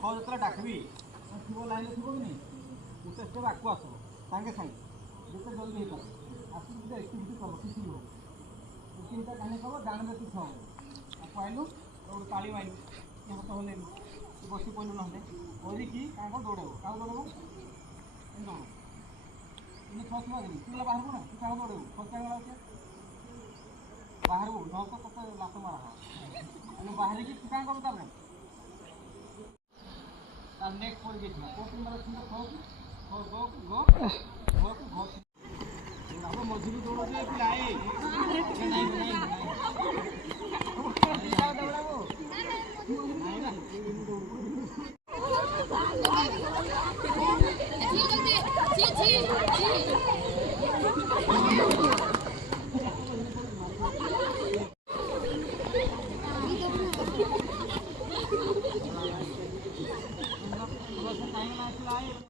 छः जो डाकबी थोड़ा लाइन थी कि नहीं गोटे स्टेप आगे आस सागे सागे जिते जल्दी हो पारे आस एक्टिविटी कर किसी भी हो तीनटा कहानी कह डाण में तीर्थ हम आपको आइलु गोटे ताली माइलु कि हाथ हल्लैलु कि बसी पड़लु ना करके क्या दौड़ेब क्या दौड़ेब दौड़ इन छः छुआ दिन तू बाहर ना तू क्या दौड़ेबू छः गला बाहर न तो तक लात मारा बाहर की तू क्या करूँ तार नेक्स्ट पड़ गई कोई मारे घ मझी दौड़ जे पिलाए नहीं